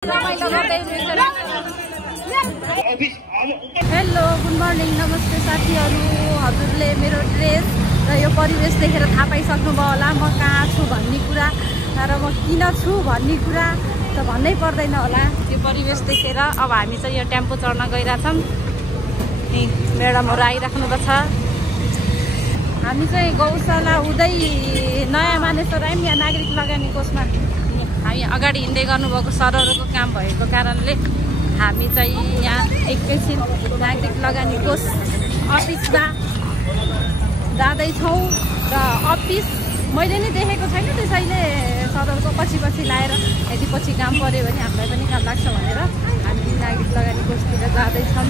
Hello good morning नमस्ते साथीहरू हजुरले मेरो ड्रेस र यो परिवेश देखेर थाहा पाइसक्नुभयो होला म कहाँ छु भन्ने कुरा र म किन छु भन्ने कुरा त भन्नै पर्दैन होला यो परिवेश देखेर। अब हामी चाहिँ यो टेम्पो चढ्न गइरहेछौँ। म्याडमहरू आइराख्नु भएको छ। हामी चाहिँ गौशाला हुँदै नयाँ मानेश्वर आयौँ। यहाँ नागरिक लगानी कोषमा हामी अगाडि हिँड्दै गर्नुभएको सरहरूको काम भएको कारणले हामी चाहिँ यहाँ एकैछिन नागरिक लगानी कोष अफिसमा जाँदैछौँ। र अफिस मैले नै देखेको छैन, त्यसैले सरहरूको पछि पछि लाएर यदि पछि काम पऱ्यो भने हामीलाई पनि काम लाग्छ भनेर हामी नागरिक लगानी कोषतिर जाँदैछौँ।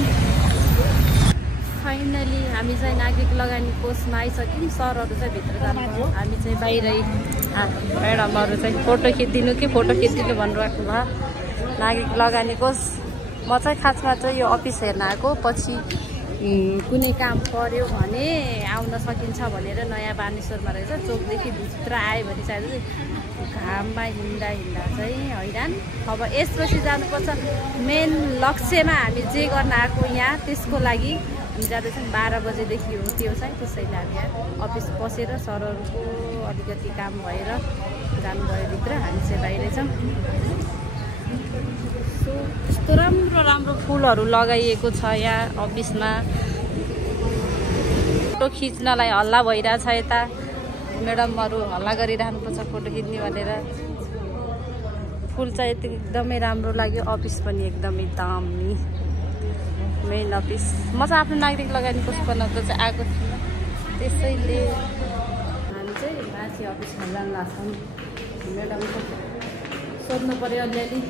फाइनली हामी चाहिँ नागरिक लगानी कोषमा आइसक्यौँ। सरहरू चाहिँ भित्र जानुभयो, हामी चाहिँ बाहिरै। म्याडमहरू चाहिँ फोटो खिचिदिनु कि फोटो खिचिदिनु भनिरहेको भयो। नागरिक लगानी कोष म चाहिँ खासमा चाहिँ यो अफिस हेर्न आएको। पछि कुनै काम पर्यो भने आउन सकिन्छ भनेर नयाँ बानेश्वरमा रहेछ। चोकदेखि भित्र आयो भने चाहिँ घाममा हिँड्दा चाहिँ हैरान। अब यसपछि जानुपर्छ मेन लक्ष्यमा हामी जे गर्न आएको यहाँ, त्यसको लागि हामी जाँदैछौँ। 12 बजेदेखि हो त्यो चाहिँ। त्यसैले हामी यहाँ अफिस बसेर सरहरूको अलिकति काम भएर जानुभयो भित्र, हामी चाहिँ बाहिरै छौँ। यस्तो राम्रो राम्रो फुलहरू लगाइएको छ यहाँ अफिसमा। फोटो खिच्नलाई हल्ला भइरहेछ। यता म्याडमहरू हल्ला गरिरहनुपर्छ फोटो खिच्ने भनेर। फुल चाहिँ एकदमै राम्रो लाग्यो। अफिस पनि एकदमै दामी मेन अफिस। म चाहिँ आफ्नो नागरिक लगानी कोष बनाउँदा चाहिँ आएको थिएँ, त्यसैले हामी चाहिँ माथि अफिसमा जान लाग्छौँ। म्याडमको सोध्नु पऱ्यो, अलिअलि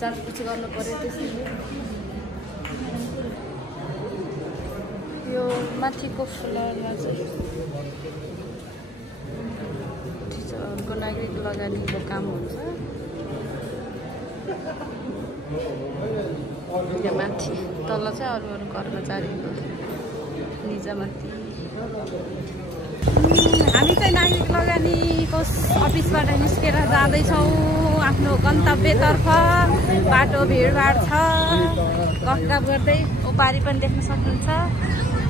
जाँचपुछ गर्नु पऱ्यो। त्यसैले यो माथिको फ्लोरमा चाहिँ टिचरहरूको नागरिक लगानीको काम हुन्छ। यहाँ माथि तल चाहिँ अरू अरू कर्मचारीको निजामाथि। हामी चाहिँ नागरिक लगानी कोष अफिसबाट निस्केर जाँदैछौँ आफ्नो गन्तव्यतर्फ। बाटो भिडभाड छ, गफगाफ गर्दै ओपारी पनि देख्न सक्नुहुन्छ।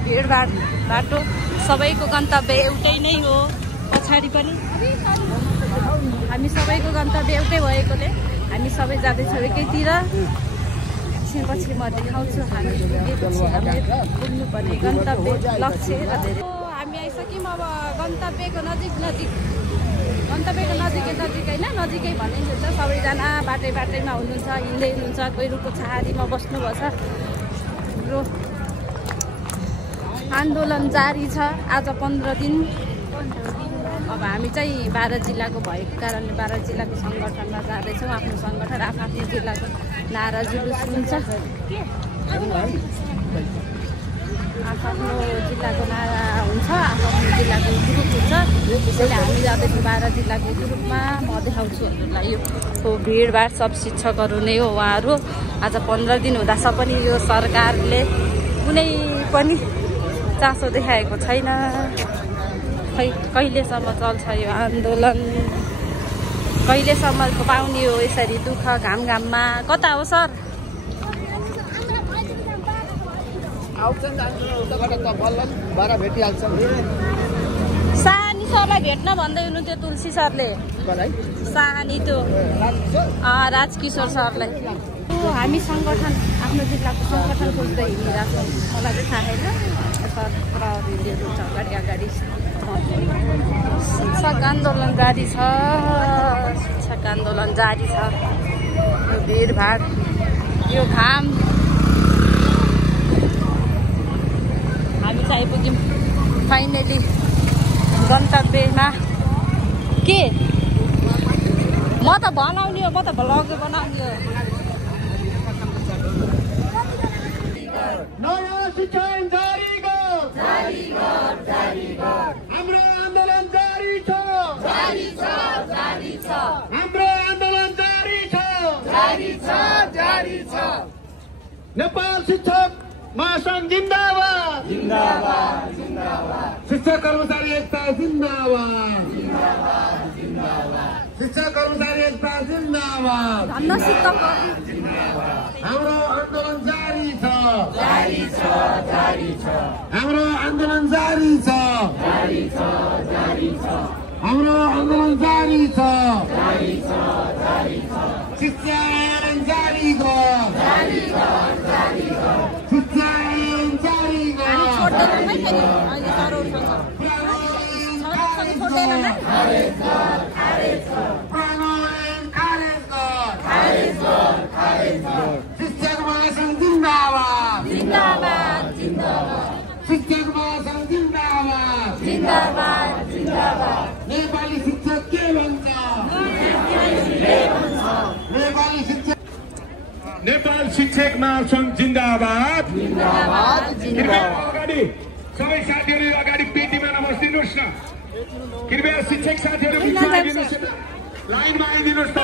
भिडभाड बाटो, सबैको गन्तव्य एउटै नै हो। पछाडि पनि हामी सबैको गन्तव्य एउटै भएकोले हामी सबै जाँदैछौँ एकैतिर। पछि म देखाउँछु हामी पुग्नुपर्ने गन्तव्य लक्ष्य र धेरै। हामी आइसक्यौँ अब गन्तव्यको नजिक होइन, नजिकै भनिन्छ। सबैजना बाटैमा हुनुहुन्छ, हिँड्दै हुनुहुन्छ, कोही रुखको छाहारीमा बस्नुभएको छ। हाम्रो आन्दोलन जारी छ आज 15 दिन। अब हामी चाहिँ 12 जिल्लाको भएको कारणले 12 जिल्लाको सङ्गठनमा जाँदैछौँ। आफ्नो सङ्गठन आफ्नो जिल्लाको नारा जुलुस हुन्छ। आफ्नो जिल्लाको नारा हुन्छ, आफ्नो जिल्लाको ग्रुप हुन्छ। त्यसैले हामी जाँदैछौँ 12 जिल्लाको ग्रुपमा। म देखाउँछु हजुरलाई। यो भिडभाड सब शिक्षकहरू नै हो। उहाँहरू आज 15 दिन हुँदासम्म पनि यो सरकारले कुनै पनि चासो देखाएको छैन। खै कहिलेसम्म चल्छ यो आन्दोलन, कहिलेसम्म पाउने हो यसरी दुःख घाममा। कता हो सर? सानी सरलाई भेट्न भन्दै हुनुहुन्थ्यो तुलसी सरले। सानी त्यो राजकिशोर सरलाई। हामी सङ्गठन आफ्नो जिल्लाको सङ्गठन खोज्दै हिँडिरहेको छौँ। मलाई चाहिँ थाहा छैन। सर प्रहरीहरू छ अगाडि। शिक्षक आन्दोलन जारी छ, शिक्षक आन्दोलन जारी छ। यो भिडभाड, यो घाम। हामी चाहिँ आइपुग्यौँ फाइनली गन्तव्यमा। के म त बनाउने हो, म त भ्लग बनाउने हो। नयाँ शिक्षा जारी गर, हाम्रो आन्दोलन जारी छ, हाम्रो आन्दोलन जारी छ। नेपाल शिक्षक महासङ्घ जिन्दाबाद, शिक्षक कर्मचारी एकता जिन्दाबाद। शिक्षक कर्मचारी एकता जिन्दाबाद। हाम्रो आन्दोलन जारी छ। हाम्रो आन्दोलन जारी छ। हाम्रो आन्दोलन जारी छ। शिक्षा ऐन जारी गर। शिक्षा ऐन जारी गर। शिक्षक महासंघ जिन्दाबाद। शिक्षक महासंघ जिन्दाबाद। नेपाली शिक्षक के भन्छ? नेपाल शिक्षक महासंघ जिन्दाबाद। कृपया अगाडि सबै साथीहरू अगाडि पेटीमा नबस्दिनुहोस् न। कृपया शिक्षक साथीहरू लाइनमा आइदिनुहोस् न।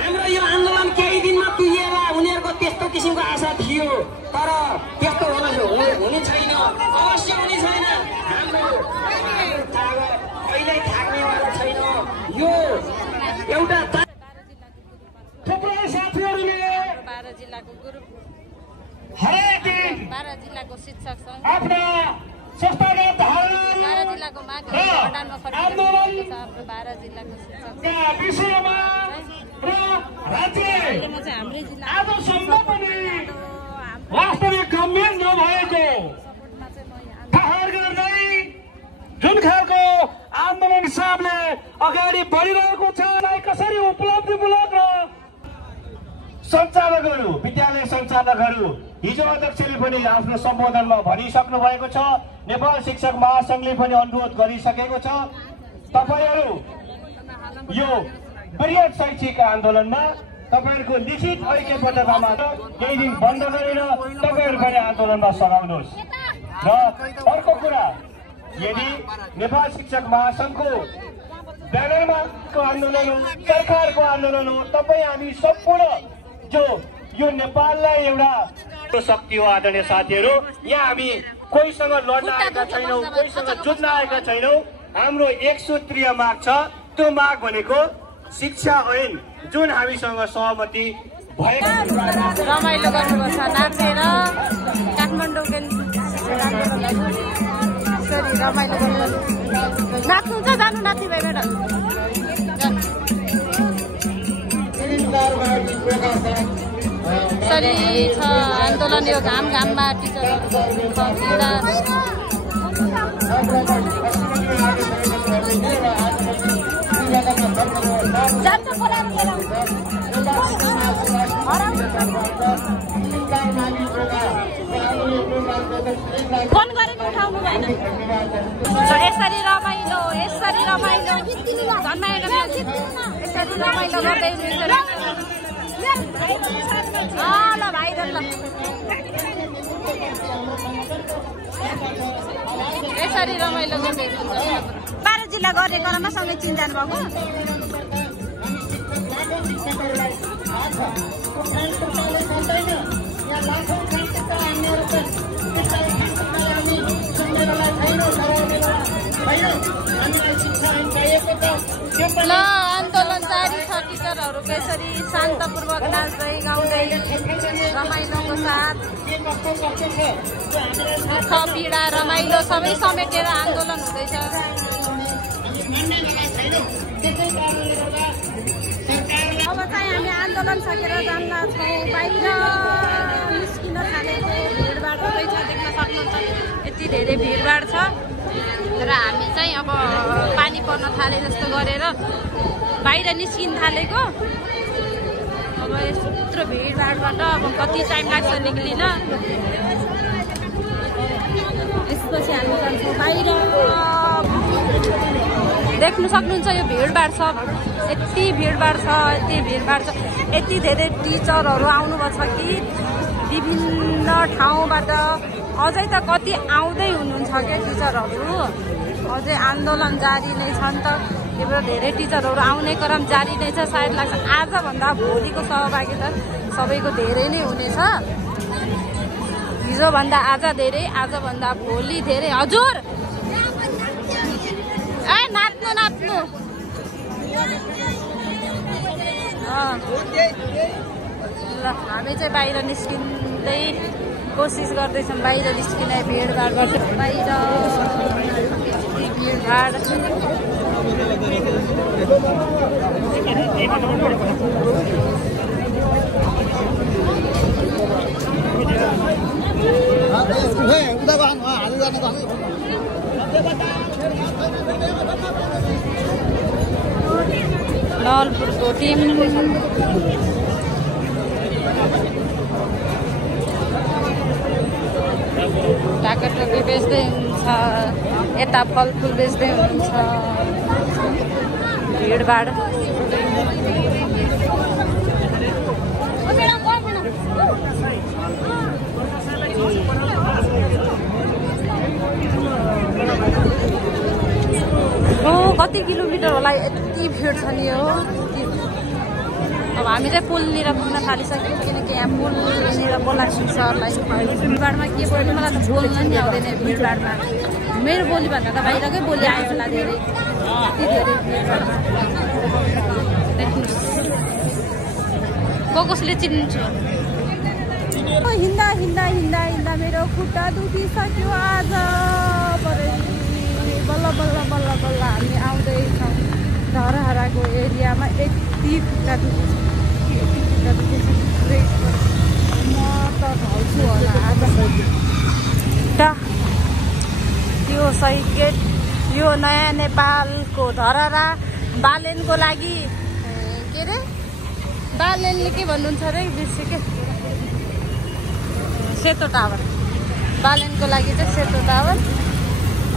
हाम्रो यो आन्दोलन केही दिनमा तुलिएर उनीहरूको त्यस्तो किसिमको आशा थियो, तर त्यस्तो हुने छैन, अवश्य हुने छैन। हाम्रो कहिल्यै थाक्नेवाला छैन। यो एउटा थुप्रै साथीहरूले हरेक दिन आफ्ना संस्थागत धारणा विषयमा र राज्यले आजसम्म पनि वास्तविक गम्भीर नभएको ठहर गर्दै जुन खालको आन्दोलन हिसाबले अगाडि बढिरहेको छ, कसरी उपलब्धिमूलक र सञ्चालकहरू, विद्यालय सञ्चालकहरू हिजो अध्यक्षले पनि आफ्नो सम्बोधनमा भनिसक्नु भएको छ। नेपाल शिक्षक महासंघले पनि अनुरोध गरिसकेको छ, तपाईहरू यो वृहत शैक्षिक आन्दोलनमा तपाईहरूको लिखित ऐक्यबद्धतामा केही दिन बन्द गरेर तपाईहरू पनि आन्दोलनमा सघाउनुहोस्। र अर्को कुरा, यदि नेपाल शिक्षक महासंघको ब्यानरमा आन्दोलन हो, सरकारको आन्दोलन हो, तपाईँ हामी सम्पूर्ण जो यो नेपाललाई एउटा शक्ति हो आदरणीय साथीहरू, यहाँ हामी कोहीसँग लड्न आएका छैनौँ, कोहीसँग जुझ्न आएका छैनौँ। हाम्रो एक सूत्रीय माग छ। त्यो माग भनेको शिक्षा ऐन जुन हामीसँग सहमति भएको रमाइलो गर्नुपर्छ, नाचेर काठमाडौँ रमाइलो गर्नुपर्छ। नाच्नुहुन्छ, जानु नाति भाइ बेटा। यसरी छ आन्दोलन, यो घाममा फोन गरेर उठाउनु भएन। यसरी रमाइलो यसरी रमाइलो गर्दै ल भाइ ल यसरी रमाइलो गर्दै 12 जिल्ला गर्ने क्रममा सँगै चिन्जान भएको। ल आन्दोलन जारी छ। टिचरहरू यसरी शान्तपूर्वक नाच्दै गाउँदै रमाइलोको साथ दुःख पीडा रमाइलो सबै समेटेर आन्दोलन हुँदैछ। अब चाहिँ हामी आन्दोलन सकेर जान्न छौँ। बाहिर निस्किन थालेको भिडभाड हुँदैछ, देख्न सक्नुहुन्छ यति धेरै भिडभाड छ। र हामी चाहिँ अब पानी पर्न थाले जस्तो गरेर बाहिर निस्किन थालेको। अब यत्रो भिडभाडबाट अब कति टाइम लाग्छ निक्लिन। यसपछि हामी जान्छौँ बाहिर। देख्न सक्नुहुन्छ यो भिडभाड छ, यति भिडभाड छ, यति भिडभाड छ। यति धेरै टिचरहरू आउनुभएको छ कि विभिन्न ठाउँबाट। अझै त कति आउँदै हुनुहुन्छ क्या टिचरहरू। अझै आन्दोलन जारी नै छ नि त। त्यही धेरै टिचरहरू आउने क्रम जारी नै छ। सायद लाग्छ आजभन्दा भोलिको सहभागिता सबैको धेरै नै हुनेछ। हिजोभन्दा आज धेरै, आजभन्दा भोलि धेरै। हजुर ए नाच्नु नाप्नु ल हामी चाहिँ बाहिर निस्किँदै कोसिस गर्दैछौँ बाहिर निस्किने भिडभाडबाट बाहिर भिडभाड नवलपुरको टिम टाकाटोपी बेच्दै हुनुहुन्छ यता फलफुल बेच्दै हुनुहुन्छ भिडभाड कति किलोमिटर होला यति भिड छ नि हो अब हामी चाहिँ पुलनिर पुग्न थालिसक्यौँ किनकि यहाँ पुलनिर बोलाएको सरलाई भिडभाडमा के बोल्नु मलाई त बोल्न नि आउँदैन भिडभाडमा मेरो बोली भन्दा त बाहिरकै बोली आयो होला धेरै यति धेरै भिडभाडमा कसले चिन्नुहुन्छ हिँड्दा हिँड्दा हिँड्दा हिँड्दा मेरो खुट्टा दुखिसक्यो आज बल्ल बल्ल बल्ल बल्ल हामी आउँदैछौँ धरहराको एरियामा यति खुट्टा दुखेछ म त ढल्छु होला आज त्यो सही गेट यो नयाँ नेपालको धरहरा बालेनको लागि के अरे बालेनले के भन्नुहुन्छ अरे बिर्सेँ सेतो टावर बालेनको लागि चाहिँ सेतो टावर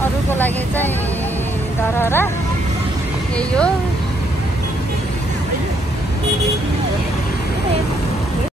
अरूको लागि चाहिँ धरहरा यही हो